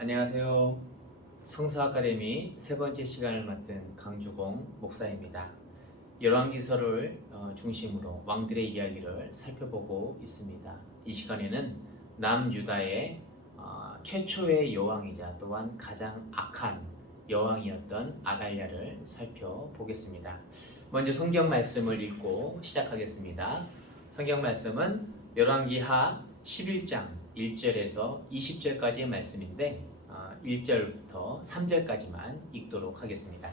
안녕하세요. 성서 아카데미 세 번째 시간을 맡은 강주공 목사입니다. 열왕기서를 중심으로 왕들의 이야기를 살펴보고 있습니다. 이 시간에는 남유다의 최초의 여왕이자 또한 가장 악한 여왕이었던 아달랴를 살펴보겠습니다. 먼저 성경 말씀을 읽고 시작하겠습니다. 성경 말씀은 열왕기하 11장 1절에서 20절까지의 말씀인데 1절부터 3절까지만 읽도록 하겠습니다.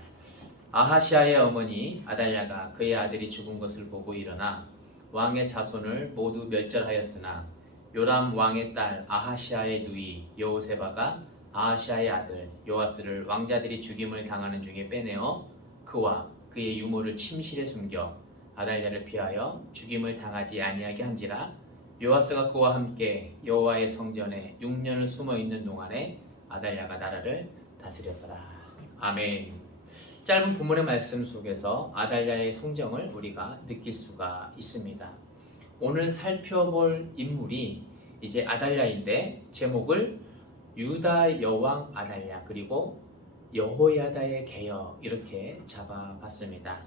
아하시아의 어머니 아달랴가 그의 아들이 죽은 것을 보고 일어나 왕의 자손을 모두 멸절하였으나 요람 왕의 딸 아하시아의 누이 여호세바가 아하시아의 아들 요아스를 왕자들이 죽임을 당하는 중에 빼내어 그와 그의 유모를 침실에 숨겨 아달랴를 피하여 죽임을 당하지 아니하게 한지라. 요아스가 그와 함께 여호와의 성전에 6년을 숨어 있는 동안에 아달랴가 나라를 다스렸더라. 아멘. 짧은 본문의 말씀 속에서 아달랴의 성정을 우리가 느낄 수가 있습니다. 오늘 살펴볼 인물이 이제 아달랴인데 제목을 유다 여왕 아달랴 그리고 여호야다의 개혁 이렇게 잡아봤습니다.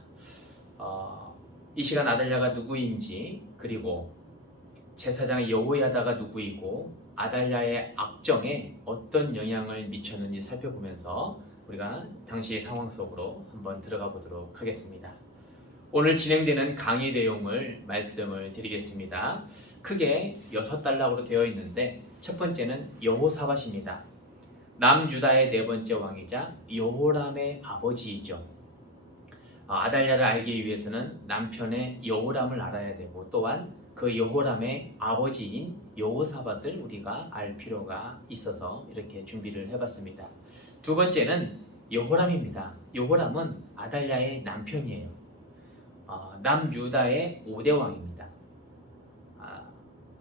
이 시간 아달랴가 누구인지 그리고 제사장의 여호야다가 누구이고 아달랴의 악정에 어떤 영향을 미쳤는지 살펴보면서 우리가 당시의 상황 속으로 한번 들어가 보도록 하겠습니다. 오늘 진행되는 강의 내용을 말씀을 드리겠습니다. 크게 6단락으로 되어 있는데 첫 번째는 여호사밧입니다. 남유다의 네 번째 왕이자 여호람의 아버지이죠. 아달랴를 알기 위해서는 남편의 여호람을 알아야 되고 또한 그 여호람의 아버지인 여호사밧을 우리가 알 필요가 있어서 이렇게 준비를 해봤습니다. 두 번째는 여호람입니다. 여호람은 아달랴의 남편이에요. 남유다의 5대 왕입니다.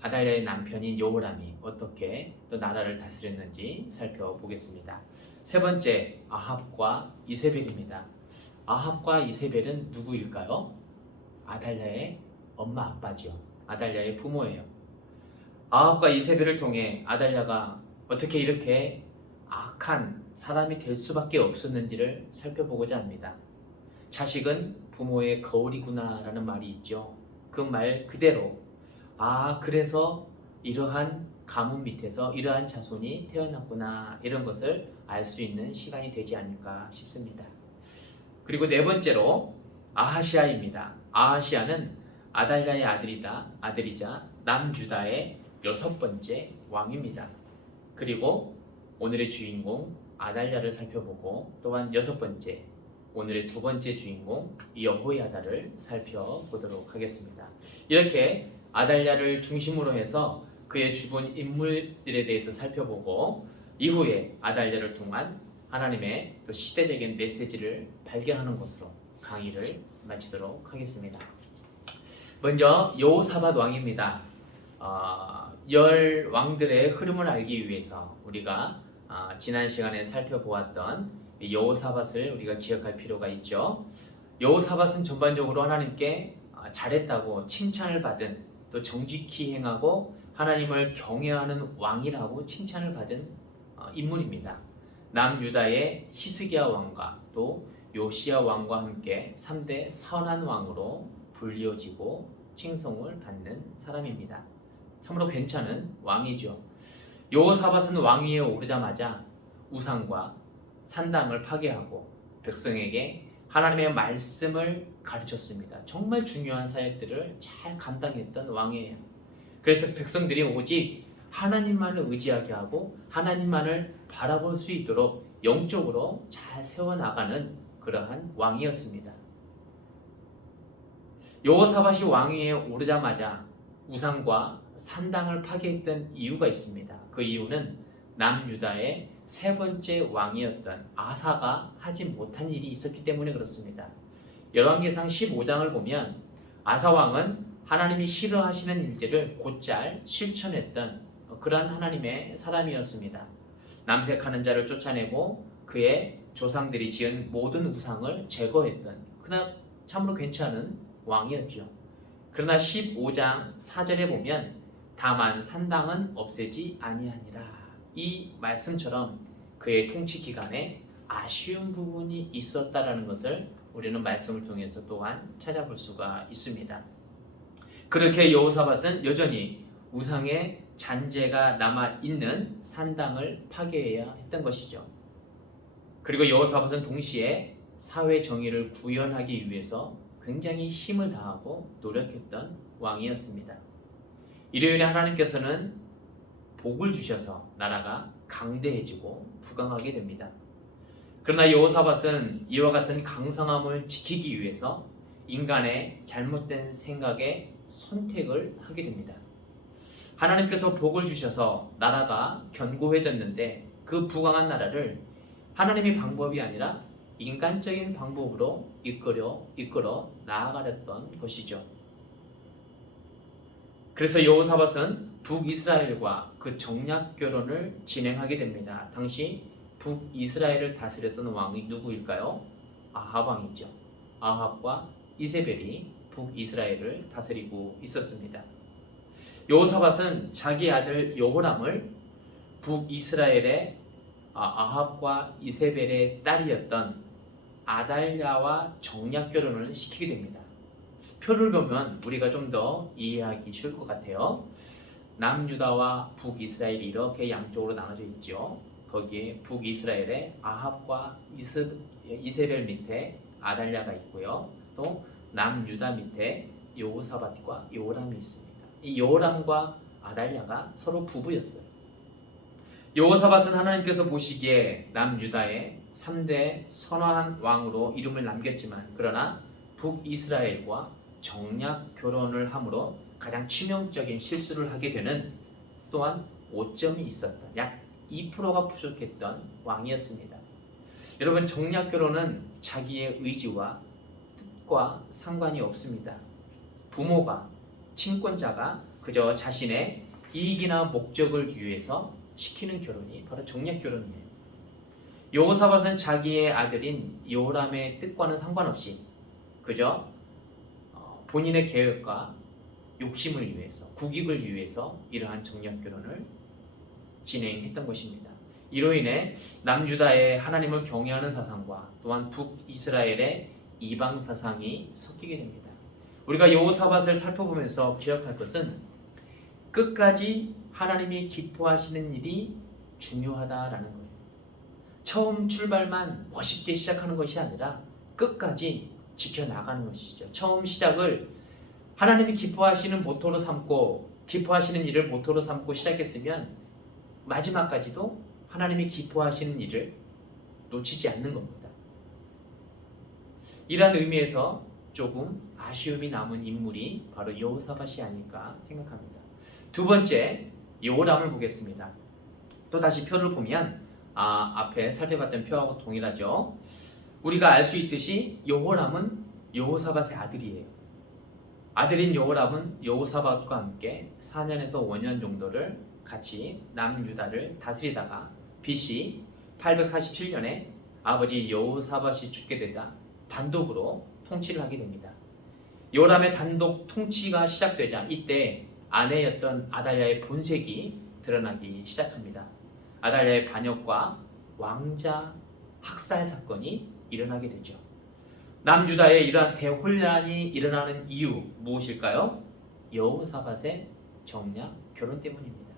아달랴의 남편인 여호람이 어떻게 또 나라를 다스렸는지 살펴보겠습니다. 세 번째, 아합과 이세벨입니다. 아합과 이세벨은 누구일까요? 아달랴의 엄마 아빠죠. 아달랴의 부모예요. 아합과 이세벨을 통해 아달랴가 어떻게 이렇게 악한 사람이 될 수밖에 없었는지를 살펴보고자 합니다. 자식은 부모의 거울이구나 라는 말이 있죠. 그 말 그대로 그래서 이러한 가문 밑에서 이러한 자손이 태어났구나 이런 것을 알 수 있는 시간이 되지 않을까 싶습니다. 그리고 네 번째로 아하시아입니다. 아하시아는 아달랴의 아들이자 남유다의 6번째 왕입니다. 그리고 오늘의 주인공 아달랴를 살펴보고 또한 6번째 오늘의 두 번째 주인공 여호야다를 살펴보도록 하겠습니다. 이렇게 아달랴를 중심으로 해서 그의 주변 인물들에 대해서 살펴보고 이후에 아달랴를 통한 하나님의 또 시대적인 메시지를 발견하는 것으로 강의를 마치도록 하겠습니다. 먼저 여호사밧 왕입니다. 열 왕들의 흐름을 알기 위해서 우리가 지난 시간에 살펴보았던 여호사밧을 우리가 기억할 필요가 있죠. 여호사밧은 전반적으로 하나님께 잘했다고 칭찬을 받은 또 정직히 행하고 하나님을 경외하는 왕이라고 칭찬을 받은 인물입니다. 남유다의 히스기야 왕과 또 요시야 왕과 함께 3대 선한 왕으로 불리어지고 칭송을 받는 사람입니다. 참으로 괜찮은 왕이죠. 여호사밧은 왕위에 오르자마자 우상과 산당을 파괴하고 백성에게 하나님의 말씀을 가르쳤습니다. 정말 중요한 사역들을 잘 감당했던 왕이에요. 그래서 백성들이 오직 하나님만을 의지하게 하고 하나님만을 바라볼 수 있도록 영적으로 잘 세워나가는 그러한 왕이었습니다. 여호사밧이 왕위에 오르자마자 우상과 산당을 파괴했던 이유가 있습니다. 그 이유는 남유다의 세 번째 왕이었던 아사가 하지 못한 일이 있었기 때문에 그렇습니다. 열왕기상 15장을 보면 아사 왕은 하나님이 싫어하시는 일들을 곧잘 실천했던 그러한 하나님의 사람이었습니다. 남색하는 자를 쫓아내고 그의 조상들이 지은 모든 우상을 제거했던 그러나 참으로 괜찮은 왕이었죠. 그러나 15장 4절에 보면 다만 산당은 없애지 아니하니라 이 말씀처럼 그의 통치 기간에 아쉬운 부분이 있었다라는 것을 우리는 말씀을 통해서 또한 찾아볼 수가 있습니다. 그렇게 여호사밧은 여전히 우상의 잔재가 남아있는 산당을 파괴해야 했던 것이죠. 그리고 여호사밧은 동시에 사회 정의를 구현하기 위해서 굉장히 힘을 다하고 노력했던 왕이었습니다. 이로 인해 하나님께서는 복을 주셔서 나라가 강대해지고 부강하게 됩니다. 그러나 여호사밧은 이와 같은 강성함을 지키기 위해서 인간의 잘못된 생각에 선택을 하게 됩니다. 하나님께서 복을 주셔서 나라가 견고해졌는데 그 부강한 나라를 하나님의 방법이 아니라 인간적인 방법으로 이끌어 나아가렸던 것이죠. 그래서 여호사밧은 북이스라엘과 그 정략 결혼을 진행하게 됩니다. 당시 북이스라엘을 다스렸던 왕이 누구일까요? 아합 왕이죠. 아합과 이세벨이 북이스라엘을 다스리고 있었습니다. 여호사밧은 자기 아들 여호람을 북이스라엘의 아합과 이세벨의 딸이었던 아달랴와 정략 결혼을 시키게 됩니다. 표를 보면 우리가 좀 더 이해하기 쉬울 것 같아요. 남유다와 북이스라엘이 이렇게 양쪽으로 나눠져 있죠. 거기에 북이스라엘에 아합과 이세벨 밑에 아달랴가 있고요. 또 남유다 밑에 여호사밧과 요람이 있습니다. 이 요람과 아달랴가 서로 부부였어요. 여호사밧은 하나님께서 보시기에 남유다의 3대 선화한 왕으로 이름을 남겼지만 그러나 북이스라엘과 정략 결혼을 함으로 가장 치명적인 실수를 하게 되는 또한 오점이 있었던 약 2%가 부족했던 왕이었습니다. 여러분, 정략 결혼은 자기의 의지와 뜻과 상관이 없습니다. 부모가 친권자가 그저 자신의 이익이나 목적을 위해서 시키는 결혼이 바로 정략 결혼이에요. 여호사밧은 자기의 아들인 여호람의 뜻과는 상관없이 그저 본인의 계획과 욕심을 위해서, 국익을 위해서 이러한 정략 결혼을 진행했던 것입니다. 이로 인해 남유다의 하나님을 경외하는 사상과 또한 북이스라엘의 이방 사상이 섞이게 됩니다. 우리가 여호사밧을 살펴보면서 기억할 것은 끝까지 하나님이 기뻐하시는 일이 중요하다라는 거예요. 처음 출발만 멋있게 시작하는 것이 아니라 끝까지 지켜나가는 것이죠. 처음 시작을 하나님이 기뻐하시는 모토로 삼고 기뻐하시는 일을 모토로 삼고 시작했으면 마지막까지도 하나님이 기뻐하시는 일을 놓치지 않는 겁니다. 이러한 의미에서 조금 아쉬움이 남은 인물이 바로 여호사밧이 아닐까 생각합니다. 두 번째, 여호람을 보겠습니다. 또 다시 표를 보면 앞에 살펴봤던 표하고 동일하죠. 우리가 알 수 있듯이 여호람은 여호사밧의 아들이에요. 아들인 여호람은 여호사밧과 함께 4년에서 5년 정도를 같이 남유다를 다스리다가 BC 847년에 아버지 여호사밧이 죽게 되자 단독으로 통치를 하게 됩니다. 여호람의 단독 통치가 시작되자 이때 아내였던 아달랴의 본색이 드러나기 시작합니다. 아달랴의 반역과 왕자 학살 사건이 일어나게 되죠. 남유다에 이러한 대혼란이 일어나는 이유 무엇일까요? 여호사밧의 정략 결혼 때문입니다.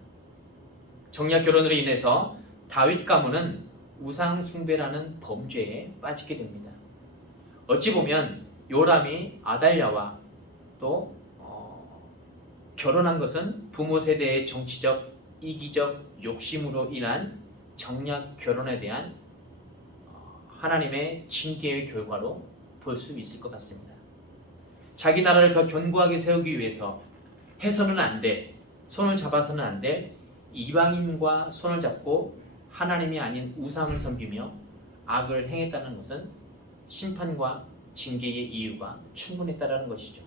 정략 결혼으로 인해서 다윗 가문은 우상 숭배라는 범죄에 빠지게 됩니다. 어찌 보면 요람이 아달랴와 또 결혼한 것은 부모 세대의 정치적, 이기적 욕심으로 인한 정략 결혼에 대한 하나님의 징계의 결과로 볼 수 있을 것 같습니다. 자기 나라를 더 견고하게 세우기 위해서 해서는 안 될, 손을 잡아서는 안 될 이방인과 손을 잡고 하나님이 아닌 우상을 섬기며 악을 행했다는 것은 심판과 징계의 이유가 충분했다는 것이죠.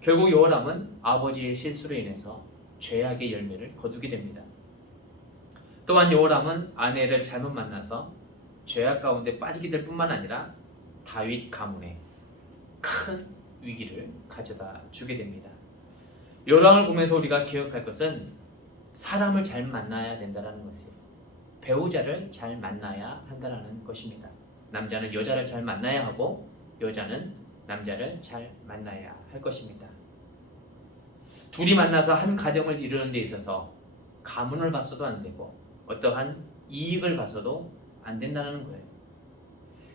결국 여호람은 아버지의 실수로 인해서 죄악의 열매를 거두게 됩니다. 또한 여호람은 아내를 잘못 만나서 죄악 가운데 빠지게 될 뿐만 아니라 다윗 가문에 큰 위기를 가져다 주게 됩니다. 여호람을 보면서 우리가 기억할 것은 사람을 잘 만나야 된다는 것이에요. 배우자를 잘 만나야 한다는 것입니다. 남자는 여자를 잘 만나야 하고 여자는 남자를 잘 만나야 할 것입니다. 둘이 만나서 한 가정을 이루는 데 있어서 가문을 봐서도 안 되고 어떠한 이익을 봐서도 안 된다는 거예요.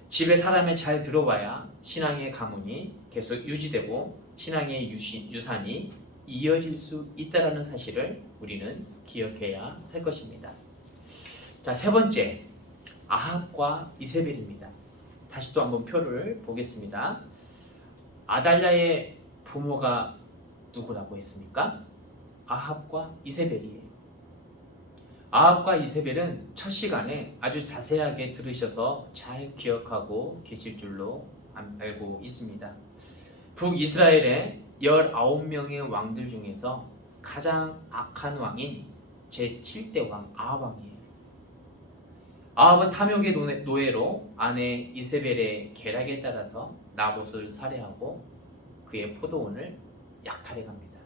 집에 사람이 잘 들어와야 신앙의 가문이 계속 유지되고 신앙의 유산이 이어질 수 있다는 사실을 우리는 기억해야 할 것입니다. 자, 세 번째, 아합과 이세벨입니다. 다시 또 한번 표를 보겠습니다. 아달랴의 부모가 누구라고 했습니까? 아합과 이세벨이에요. 아합과 이세벨은 첫 시간에 아주 자세하게 들으셔서 잘 기억하고 계실 줄로 알고 있습니다. 북이스라엘의 19명의 왕들 중에서 가장 악한 왕인 제7대 왕 아합 왕이에요. 아합은 탐욕의 노예로 아내 이세벨의 계략에 따라서 나봇을 살해하고 그의 포도원을 약탈해갑니다.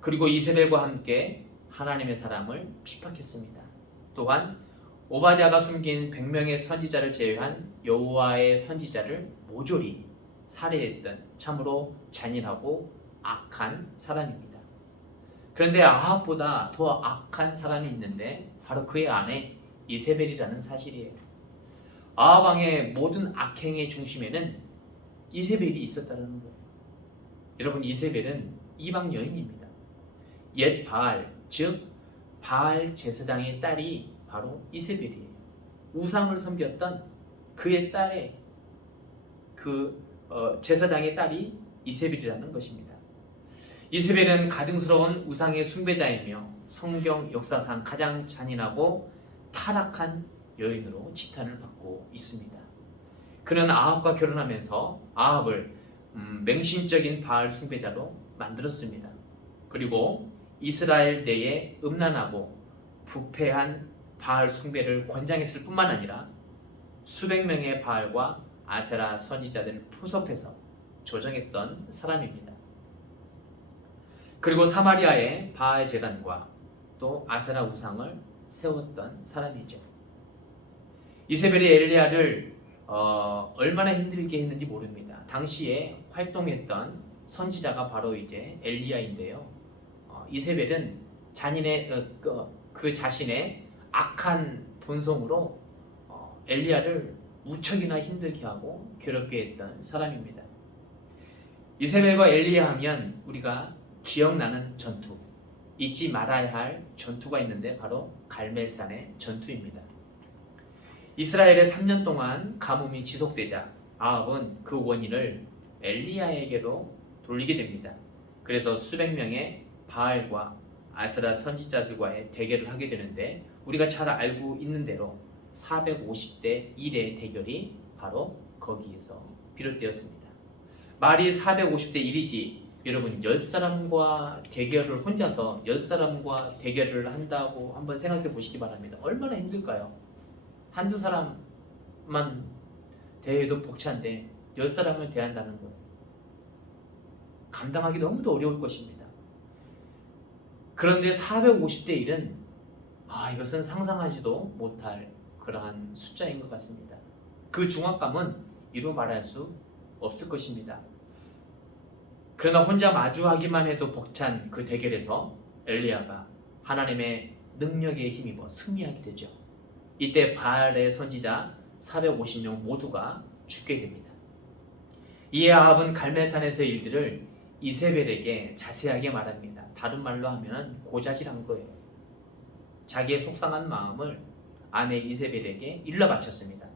그리고 이세벨과 함께 하나님의 사람을 핍박했습니다. 또한 오바댜가 숨긴 100명의 선지자를 제외한 여호와의 선지자를 모조리 살해했던 참으로 잔인하고 악한 사람입니다. 그런데 아합보다 더 악한 사람이 있는데 바로 그의 아내 이세벨이라는 사실이에요. 아합 왕의 모든 악행의 중심에는 이세벨이 있었다는 거예요. 여러분, 이세벨은 이방 여인입니다. 옛 바알, 즉 바알 제사장의 딸이 바로 이세벨이에요. 우상을 섬겼던 그의 딸의 제사장의 딸이 이세벨이라는 것입니다. 이세벨은 가증스러운 우상의 숭배자이며 성경 역사상 가장 잔인하고 타락한 여인으로 지탄을 받고 있습니다. 그는 아합과 결혼하면서 아합을 맹신적인 바알 숭배자로 만들었습니다. 그리고 이스라엘 내에 음란하고 부패한 바알 숭배를 권장했을 뿐만 아니라 수백 명의 바알과 아세라 선지자들을 포섭해서 조정했던 사람입니다. 그리고 사마리아의 바알 제단과 또 아세라 우상을 세웠던 사람이죠. 이세벨이 엘리야를 얼마나 힘들게 했는지 모릅니다. 당시에 활동했던 선지자가 바로 이제 엘리야인데요. 이세벨은 그 자신의 악한 본성으로 엘리야를 무척이나 힘들게 하고 괴롭게 했던 사람입니다. 이세벨과 엘리야 하면 우리가 기억나는 전투, 잊지 말아야 할 전투가 있는데 바로 갈멜산의 전투입니다. 이스라엘의 3년 동안 가뭄이 지속되자 아합은 그 원인을 엘리야에게로 돌리게 됩니다. 그래서 수백 명의 바알과 아세라 선지자들과의 대결을 하게 되는데 우리가 잘 알고 있는 대로 450대 1의 대결이 바로 거기에서 비롯되었습니다. 말이 450대 1이지 여러분 10사람과 대결을 혼자서 10사람과 대결을 한다고 한번 생각해 보시기 바랍니다. 얼마나 힘들까요? 한두 사람만 대해도 벅찬데 10사람을 대한다는 것 감당하기 너무도 어려울 것입니다. 그런데 450대 1은 이것은 상상하지도 못할 그러한 숫자인 것 같습니다. 그 중압감은 이루 말할 수 없을 것입니다. 그러나 혼자 마주하기만 해도 벅찬 그 대결에서 엘리야가 하나님의 능력에 힘입어 승리하게 되죠. 이때 바알의 선지자 450명 모두가 죽게 됩니다. 이에 아합은 갈멜산에서의 일들을 이세벨에게 자세하게 말합니다. 다른 말로 하면 고자질한 거예요. 자기의 속상한 마음을 아내 이세벨에게 일러 바쳤습니다.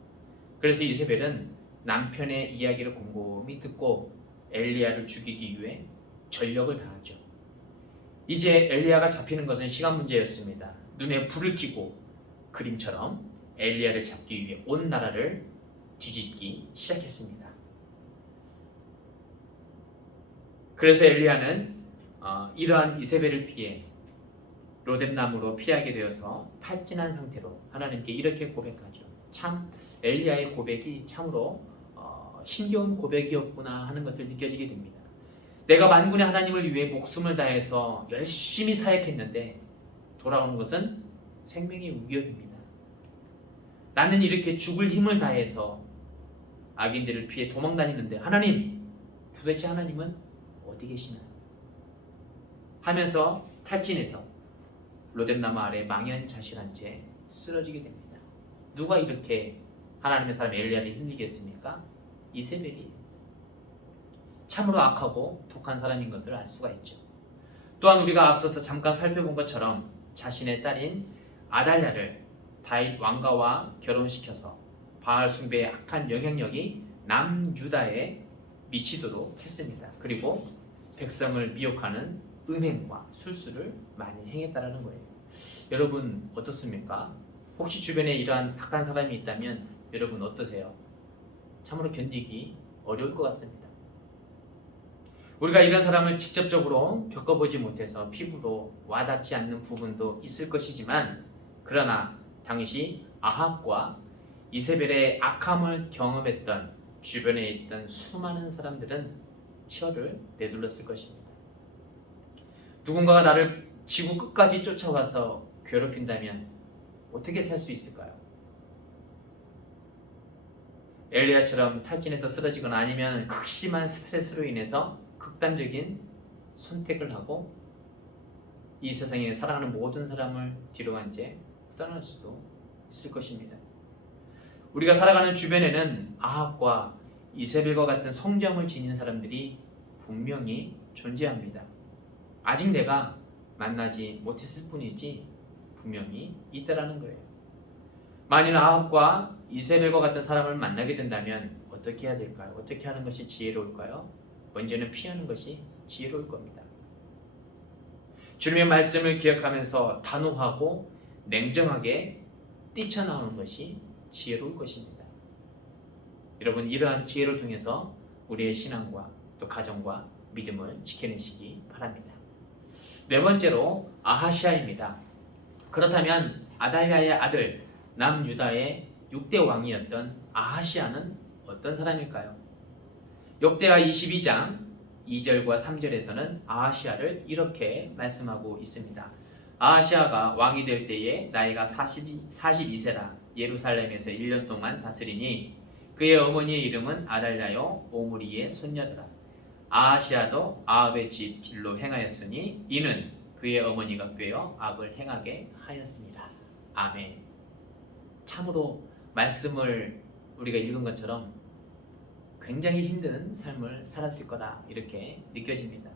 그래서 이세벨은 남편의 이야기를 곰곰이 듣고 엘리야를 죽이기 위해 전력을 다하죠. 이제 엘리야가 잡히는 것은 시간 문제였습니다. 눈에 불을 켜고 그림처럼 엘리야를 잡기 위해 온 나라를 뒤집기 시작했습니다. 그래서 엘리야는 이러한 이세벨을 피해 로뎀나무로 피하게 되어서 탈진한 상태로 하나님께 이렇게 고백하죠. 참 엘리야의 고백이 참으로 힘겨운 고백이었구나 하는 것을 느껴지게 됩니다. 내가 만군의 하나님을 위해 목숨을 다해서 열심히 사역했는데 돌아오는 것은 생명의 위협입니다. 나는 이렇게 죽을 힘을 다해서 악인들을 피해 도망 다니는데 하나님, 도대체 하나님은 어디 계시나요? 하면서 탈진해서 로뎀나무 아래 망연자실한 채 쓰러지게 됩니다. 누가 이렇게 하나님의 사람 엘리야를 힘들게 했습니까? 이세벨이 참으로 악하고 독한 사람인 것을 알 수가 있죠. 또한 우리가 앞서서 잠깐 살펴본 것처럼 자신의 딸인 아달랴를 다윗 왕가와 결혼시켜서 바알 숭배의 악한 영향력이 남유다에 미치도록 했습니다. 그리고 백성을 미혹하는 음행과 술수를 많이 행했다는 거예요. 여러분 어떻습니까? 혹시 주변에 이러한 악한 사람이 있다면 여러분 어떠세요? 참으로 견디기 어려울 것 같습니다. 우리가 이런 사람을 직접적으로 겪어보지 못해서 피부로 와닿지 않는 부분도 있을 것이지만, 그러나 당시 아합과 이세벨의 악함을 경험했던 주변에 있던 수많은 사람들은 혀를 내둘렀을 것입니다. 누군가가 나를 지구 끝까지 쫓아와서 괴롭힌다면 어떻게 살 수 있을까요? 엘리야처럼 탈진해서 쓰러지거나 아니면 극심한 스트레스로 인해서 극단적인 선택을 하고 이 세상에 사랑하는 모든 사람을 뒤로 한 채 떠날 수도 있을 것입니다. 우리가 살아가는 주변에는 아합과 이세벨과 같은 성정을 지닌 사람들이 분명히 존재합니다. 아직 내가 만나지 못했을 뿐이지 분명히 있다라는 거예요. 만일 아합과 이세벨과 같은 사람을 만나게 된다면 어떻게 해야 될까요? 어떻게 하는 것이 지혜로울까요? 먼저는 피하는 것이 지혜로울 겁니다. 주님의 말씀을 기억하면서 단호하고 냉정하게 뛰쳐나오는 것이 지혜로울 것입니다. 여러분, 이러한 지혜를 통해서 우리의 신앙과 또 가정과 믿음을 지켜내시기 바랍니다. 네 번째로 아하시아입니다. 그렇다면 아달랴의 아들 남유다의 6대 왕이었던 아하시아는 어떤 사람일까요? 역대하 22장 2절과 3절에서는 아하시아를 이렇게 말씀하고 있습니다. 아하시아가 왕이 될 때에 나이가 42세라 예루살렘에서 1년 동안 다스리니 그의 어머니의 이름은 아달랴요 오므리의 손녀더라. 아하시아도 아합의 집 길로 행하였으니 이는 그의 어머니가 꾀어 악을 행하게 하였습니다. 아멘. 참으로 말씀을 우리가 읽은 것처럼 굉장히 힘든 삶을 살았을 거다 이렇게 느껴집니다.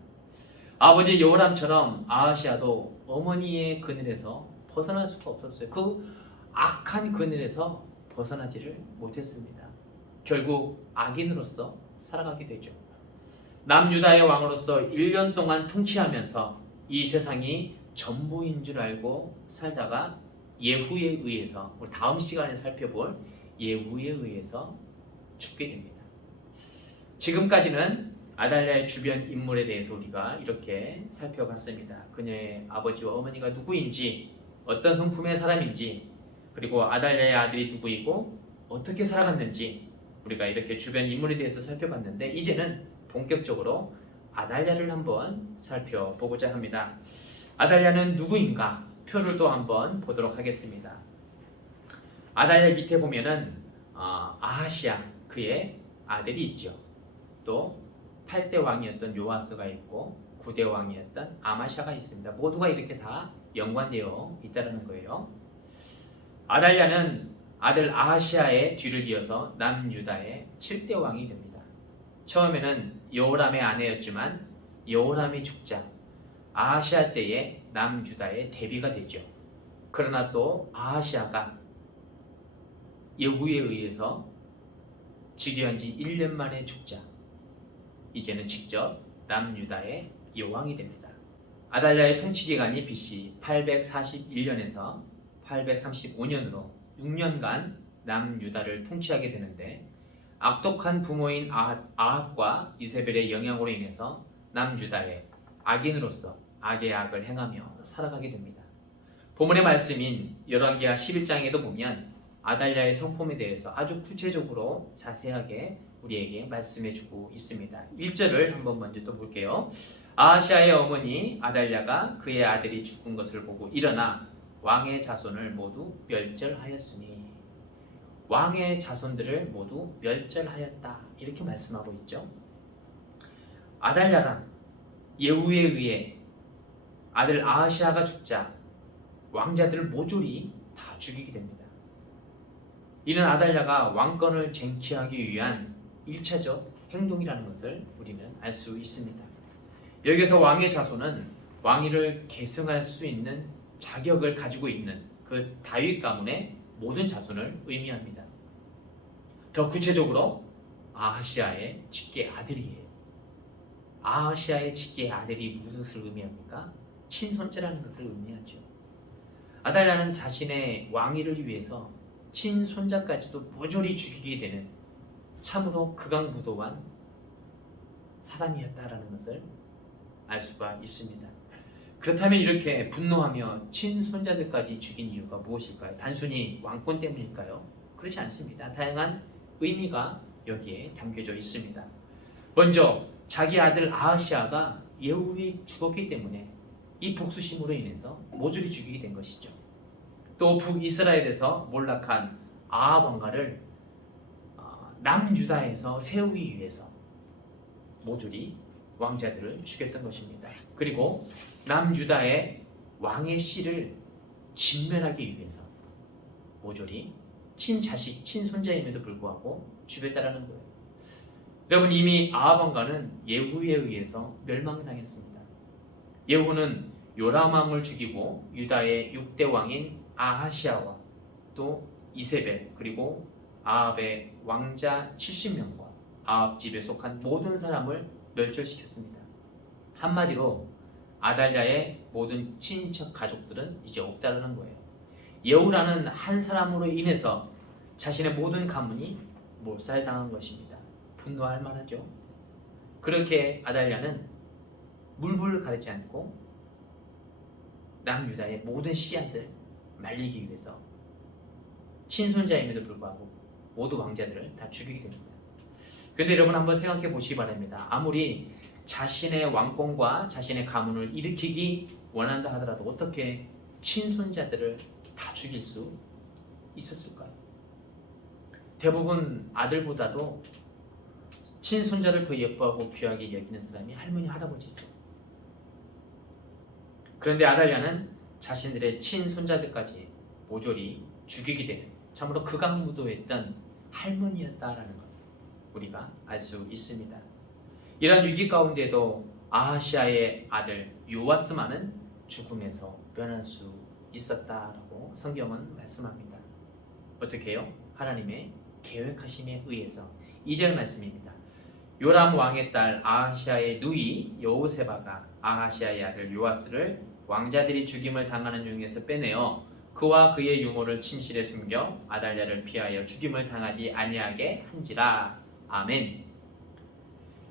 아버지 여호람처럼 아하시아도 어머니의 그늘에서 벗어날 수가 없었어요. 그 악한 그늘에서 벗어나지를 못했습니다. 결국 악인으로서 살아가게 되죠. 남유다의 왕으로서 1년 동안 통치하면서 이 세상이 전부인 줄 알고 살다가 예후에 의해서, 우리 다음 시간에 살펴볼 예후에 의해서 죽게 됩니다. 지금까지는 아달랴의 주변 인물에 대해서 우리가 이렇게 살펴봤습니다. 그녀의 아버지와 어머니가 누구인지, 어떤 성품의 사람인지, 그리고 아달랴의 아들이 누구이고 어떻게 살아갔는지 우리가 이렇게 주변 인물에 대해서 살펴봤는데, 이제는 본격적으로 아달랴를 한번 살펴보고자 합니다. 아달랴는 누구인가? 표를 또 한번 보도록 하겠습니다. 아달랴 밑에 보면은 아하시아 그의 아들이 있죠. 또 8대 왕이었던 요아스가 있고 9대 왕이었던 아마샤가 있습니다. 모두가 이렇게 다 연관되어 있다는 거예요. 아달랴는 아들 아하시아의 뒤를 이어서 남유다의 7대 왕이 됩니다. 처음에는 여호람의 아내였지만 여호람이 죽자 아하시아 때에 남유다의 대비가 되죠. 그러나 또 아하시아가 예후에 의해서 즉위한 지 1년 만에 죽자 이제는 직접 남유다의 여왕이 됩니다. 아달랴의 통치 기간이 BC 841년에서 835년으로 6년간 남유다를 통치하게 되는데, 악독한 부모인 아합과 이세벨의 영향으로 인해서 남유다의 악인으로서 악의 악을 행하며 살아가게 됩니다. 본문의 말씀인 열왕기하 11장에도 보면 아달랴의 성품에 대해서 아주 구체적으로 자세하게 우리에게 말씀해주고 있습니다. 1절을 한번 먼저 또 볼게요. 아하시아의 어머니 아달랴가 그의 아들이 죽은 것을 보고 일어나 왕의 자손을 모두 멸절하였으니, 왕의 자손들을 모두 멸절하였다. 이렇게 말씀하고 있죠. 아달랴란 예후에 의해 아들 아하시아가 죽자 왕자들을 모조리 다 죽이게 됩니다. 이는 아달랴가 왕권을 쟁취하기 위한 1차적 행동이라는 것을 우리는 알 수 있습니다. 여기서 왕의 자손은 왕위를 계승할 수 있는 자격을 가지고 있는 그 다윗 가문의 모든 자손을 의미합니다. 더 구체적으로 아하시아의 직계 아들이에요. 아하시아의 직계 아들이 무엇을 의미합니까? 친손자라는 것을 의미하죠. 아달랴는 자신의 왕위를 위해서 친손자까지도 모조리 죽이게 되는 참으로 극악무도한 사람이었다라는 것을 알 수가 있습니다. 그렇다면 이렇게 분노하며 친손자들까지 죽인 이유가 무엇일까요? 단순히 왕권 때문일까요? 그렇지 않습니다. 다양한 의미가 여기에 담겨져 있습니다. 먼저 자기 아들 아하시아가 예후에 죽었기 때문에 이 복수심으로 인해서 모조리 죽이게 된 것이죠. 또 북이스라엘에서 몰락한 아합 왕가를 남유다에서 세우기 위해서 모조리 왕자들을 죽였던 것입니다. 그리고 남유다의 왕의 씨를 진멸하기 위해서 모조리 친자식, 친손자임에도 불구하고 죽였다라는 거예요. 여러분, 이미 아합 왕가는 예후에 의해서 멸망당했습니다. 예후는 요람 왕을 죽이고 유다의 6대 왕인 아하시아와 또 이세벨 그리고 아합의 왕자 70명과 아합 집에 속한 모든 사람을 멸절시켰습니다. 한마디로 아달랴의 모든 친인척 가족들은 이제 없다라는 거예요. 예후라는 한 사람으로 인해서 자신의 모든 가문이 몰살당한 것입니다. 분노할 만하죠. 그렇게 아달랴는 물불을 가리지 않고 남유다의 모든 씨앗을 말리기 위해서 친손자임에도 불구하고 모두 왕자들을 다 죽이게 됩니다. 그런데 여러분 한번 생각해 보시기 바랍니다. 아무리 자신의 왕권과 자신의 가문을 일으키기 원한다 하더라도 어떻게 친손자들을 다 죽일 수 있었을까요? 대부분 아들보다도 친손자를 더 예뻐하고 귀하게 여기는 사람이 할머니, 할아버지죠. 그런데 아달랴는 자신들의 친손자들까지 모조리 죽이게 되는 참으로 극악무도했던 할머니였다라는 것 우리가 알 수 있습니다. 이러한 위기 가운데도 아하시아의 아들 요아스만은 죽음에서 변할 수 있었다라고 성경은 말씀합니다. 어떻게 해요? 하나님의 계획하심에 의해서 2절 말씀입니다. 요람 왕의 딸 아하시아의 누이 여호세바가 아하시아의 아들 요아스를 왕자들이 죽임을 당하는 중에서 빼내어 그와 그의 유모를 침실에 숨겨 아달랴를 피하여 죽임을 당하지 아니하게 한지라. 아멘.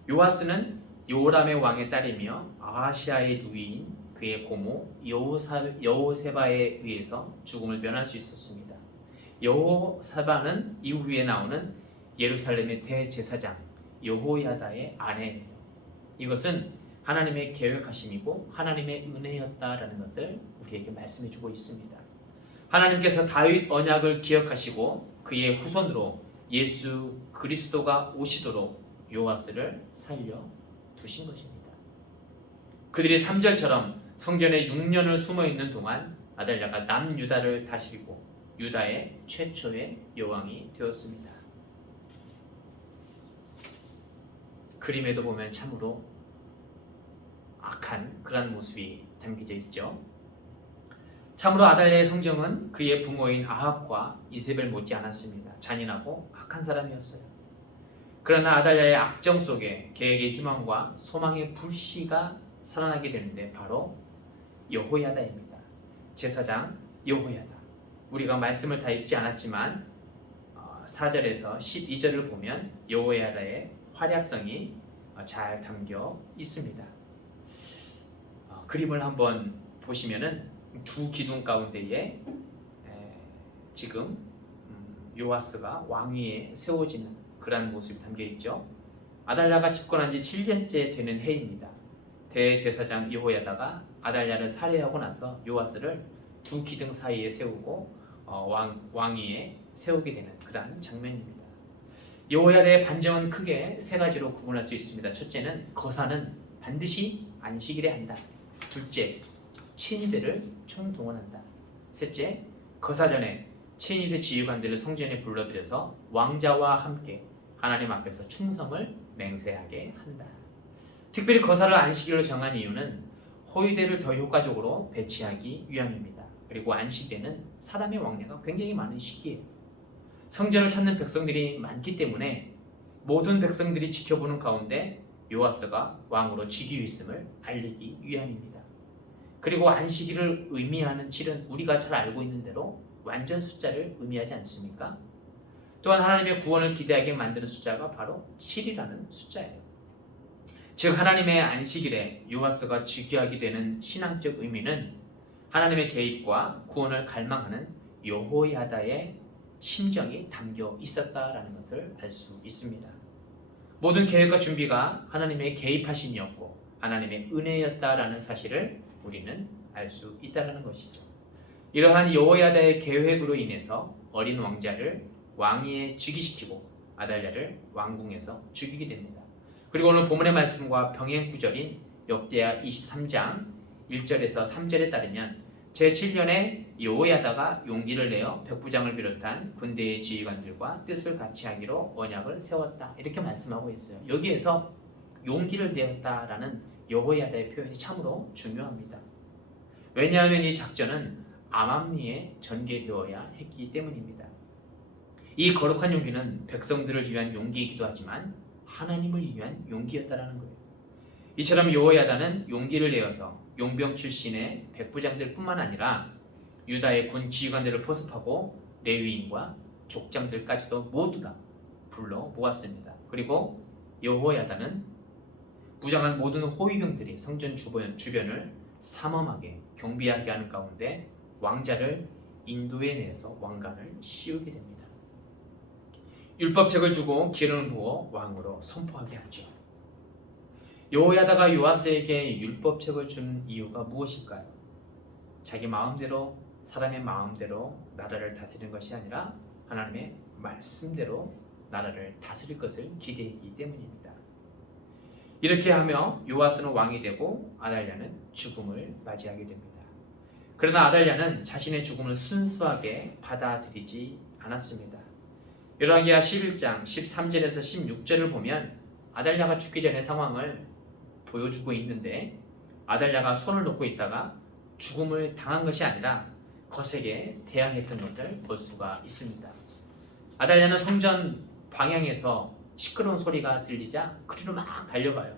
요아스는 요람의 왕의 딸이며 아하시아의 누이인 그의 고모 여호세바에 의해서 죽음을 면할 수 있었습니다. 여호세바는 이후에 나오는 예루살렘의 대제사장 여호야다의 아내예요. 이것은 하나님의 계획하심이고 하나님의 은혜였다라는 것을 우리에게 말씀해주고 있습니다. 하나님께서 다윗 언약을 기억하시고 그의 후손으로 예수 그리스도가 오시도록 요아스를 살려 두신 것입니다. 그들이 3절처럼 성전에 6년을 숨어 있는 동안 아달랴가 남유다를 다스리고 유다의 최초의 여왕이 되었습니다. 그림에도 보면 참으로 악한 그런 모습이 담겨져 있죠. 참으로 아달랴의 성정은 그의 부모인 아합과 이세벨 못지 않았습니다. 잔인하고 악한 사람이었어요. 그러나 아달랴의 악정 속에 계획의 희망과 소망의 불씨가 살아나게 되는데 바로 여호야다입니다. 제사장 여호야다. 우리가 말씀을 다 읽지 않았지만 4절에서 12절을 보면 여호야다의 활약성이 잘 담겨 있습니다. 그림을 한번 보시면은 두 기둥 가운데에 지금 요아스가 왕위에 세워지는 그러한 모습이 담겨 있죠. 아달랴가 집권한 지 7년째 되는 해입니다. 대제사장 여호야다가 아달랴를 살해하고 나서 요아스를 두 기둥 사이에 세우고 왕위에 세우게 되는 그러한 장면입니다. 여호야다의 반정은 크게 세 가지로 구분할 수 있습니다. 첫째는 거사는 반드시 안식일에 한다. 둘째, 친위대를 총동원한다. 셋째, 거사 전에 친위대 지휘관들을 성전에 불러들여서 왕자와 함께 하나님 앞에서 충성을 맹세하게 한다. 특별히 거사를 안식일로 정한 이유는 호위대를 더 효과적으로 배치하기 위함입니다. 그리고 안식일에는 사람의 왕래가 굉장히 많은 시기예요. 성전을 찾는 백성들이 많기 때문에 모든 백성들이 지켜보는 가운데 요아스가 왕으로 즉위 있음을 알리기 위함입니다. 그리고 안식일을 의미하는 7은 우리가 잘 알고 있는 대로 완전 숫자를 의미하지 않습니까? 또한 하나님의 구원을 기대하게 만드는 숫자가 바로 7이라는 숫자예요. 즉 하나님의 안식일에 요아스가 즉위하게 되는 신앙적 의미는 하나님의 개입과 구원을 갈망하는 여호야다의 심정이 담겨 있었다라는 것을 알 수 있습니다. 모든 계획과 준비가 하나님의 개입하심이었고 하나님의 은혜였다라는 사실을 우리는 알 수 있다는 것이죠. 이러한 여호야다의 계획으로 인해서 어린 왕자를 왕위에 즉위시키고 아달랴를 왕궁에서 죽이게 됩니다. 그리고 오늘 본문의 말씀과 병행 구절인 역대하 23장 1절에서 3절에 따르면 제7년에 여호야다가 용기를 내어 백부장을 비롯한 군대의 지휘관들과 뜻을 같이 하기로 언약을 세웠다. 이렇게 말씀하고 있어요. 여기에서 용기를 내었다라는 여호야다의 표현이 참으로 중요합니다. 왜냐하면 이 작전은 암암리에 전개되어야 했기 때문입니다. 이 거룩한 용기는 백성들을 위한 용기이기도 하지만 하나님을 위한 용기였다라는 거예요. 이처럼 여호야다는 용기를 내어서 용병 출신의 백부장들 뿐만 아니라 유다의 군 지휘관들을 포섭하고 레위인과 족장들까지도 모두 다 불러 모았습니다. 그리고 여호야다는 부장한 모든 호위병들이 성전 주변을 삼엄하게 경비하게 하는 가운데 왕자를 인도에 내서 왕관을 씌우게 됩니다. 율법책을 주고 기름을 부어 왕으로 선포하게 하죠. 여호야다가 요아스에게 율법책을 준 이유가 무엇일까요? 자기 마음대로 사람의 마음대로 나라를 다스리는 것이 아니라 하나님의 말씀대로 나라를 다스릴 것을 기대했기 때문입니다. 이렇게 하며 요아스는 왕이 되고 아달랴는 죽음을 맞이하게 됩니다. 그러나 아달랴는 자신의 죽음을 순수하게 받아들이지 않았습니다. 열왕기하 11장 13절에서 16절을 보면 아달랴가 죽기 전의 상황을 보여주고 있는데 아달랴가 손을 놓고 있다가 죽음을 당한 것이 아니라 거세게 대항했던 것을 볼 수가 있습니다. 아달랴는 성전 방향에서 시끄러운 소리가 들리자 그리로 막 달려가요.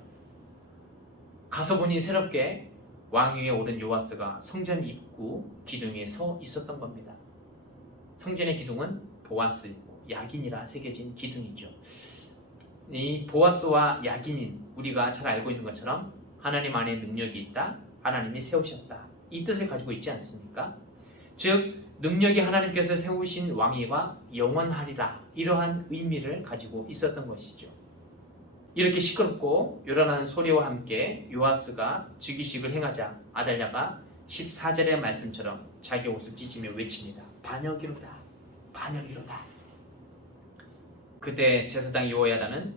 가서 보니 새롭게 왕위에 오른 요아스가 성전 입구 기둥에 서 있었던 겁니다. 성전의 기둥은 보아스이고 야긴이라 새겨진 기둥이죠. 이 보아스와 야긴인 우리가 잘 알고 있는 것처럼 하나님 안에 능력이 있다, 하나님이 세우셨다, 이 뜻을 가지고 있지 않습니까? 즉 능력이 하나님께서 세우신 왕위가 영원하리라, 이러한 의미를 가지고 있었던 것이죠. 이렇게 시끄럽고 요란한 소리와 함께 요아스가 즉위식을 행하자 아달랴가 14절의 말씀처럼 자기 옷을 찢으며 외칩니다. 반역이로다, 반역이로다. 그때 제사장 여호야다는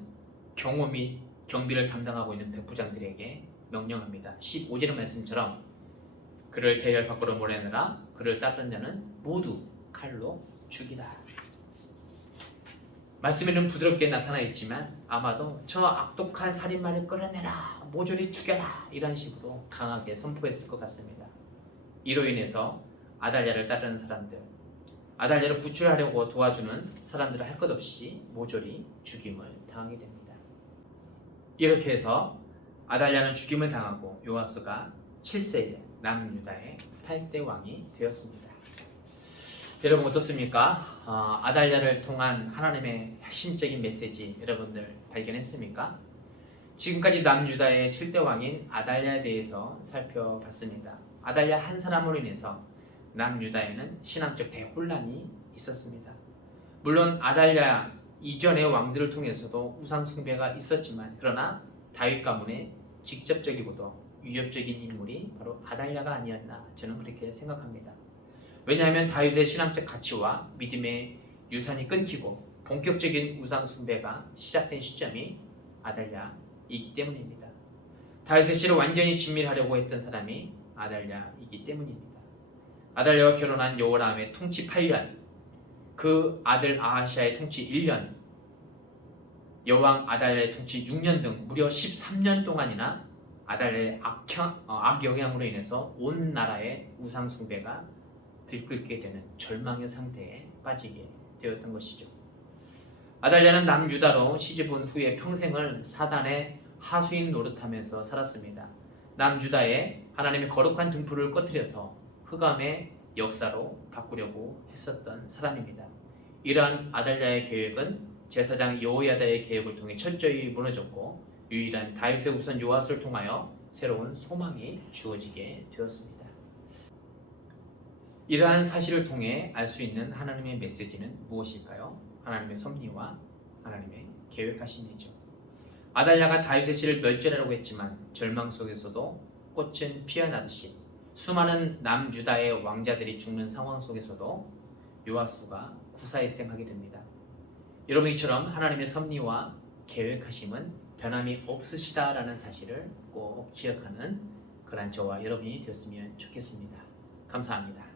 경호 및 경비를 담당하고 있는 백부장들에게 명령합니다. 15절의 말씀처럼 그를 대열 밖으로 몰아내라. 그를 따르는 자는 모두 칼로 죽이라. 말씀에는 부드럽게 나타나 있지만 아마도 저 악독한 살인마를 끌어내라, 모조리 죽여라, 이런 식으로 강하게 선포했을 것 같습니다. 이로 인해서 아달랴를 따르는 사람들, 아달랴를 구출하려고 도와주는 사람들을 할 것 없이 모조리 죽임을 당하게 됩니다. 이렇게 해서 아달랴는 죽임을 당하고 요아스가 7세에 남유다의 8대 왕이 되었습니다. 여러분 어떻습니까? 아달랴를 통한 하나님의 핵심적인 메시지 여러분들 발견했습니까? 지금까지 남유다의 7대 왕인 아달랴에 대해서 살펴봤습니다. 아달랴 한 사람으로 인해서 남유다에는 신앙적 대혼란이 있었습니다. 물론 아달랴 이전의 왕들을 통해서도 우상 숭배가 있었지만 그러나 다윗 가문의 직접적이고도 위협적인 인물이 바로 아달랴가 아니었나 저는 그렇게 생각합니다. 왜냐하면 다윗의 신앙적 가치와 믿음의 유산이 끊기고 본격적인 우상 숭배가 시작된 시점이 아달랴이기 때문입니다. 다윗의 씨를 완전히 진멸하려고 했던 사람이 아달랴이기 때문입니다. 아달랴와 결혼한 여호람의 통치 8년, 그 아들 아하시아의 통치 1년, 여왕 아달랴의 통치 6년 등 무려 13년 동안이나 아달랴의 악영향으로 인해서 온 나라의 우상 숭배가 들끓게 되는 절망의 상태에 빠지게 되었던 것이죠. 아달랴는 남유다로 시집온 후에 평생을 사단의 하수인 노릇하면서 살았습니다. 남유다에 하나님의 거룩한 등불을 꺼뜨려서 흑암의 역사로 바꾸려고 했었던 사람입니다. 이러한 아달랴의 계획은 제사장 여호야다의 계획을 통해 철저히 무너졌고 유일한 다윗의 우선 요아스를 통하여 새로운 소망이 주어지게 되었습니다. 이러한 사실을 통해 알 수 있는 하나님의 메시지는 무엇일까요? 하나님의 섭리와 하나님의 계획하심이죠. 아달랴가 다윗의 씨를 멸절하려고 했지만 절망 속에서도 꽃은 피어나듯이 수많은 남유다의 왕자들이 죽는 상황 속에서도 요아스가 구사일생하게 됩니다. 여러분, 이처럼 하나님의 섭리와 계획하심은 변함이 없으시다라는 사실을 꼭 기억하는 그런 저와 여러분이 되었으면 좋겠습니다. 감사합니다.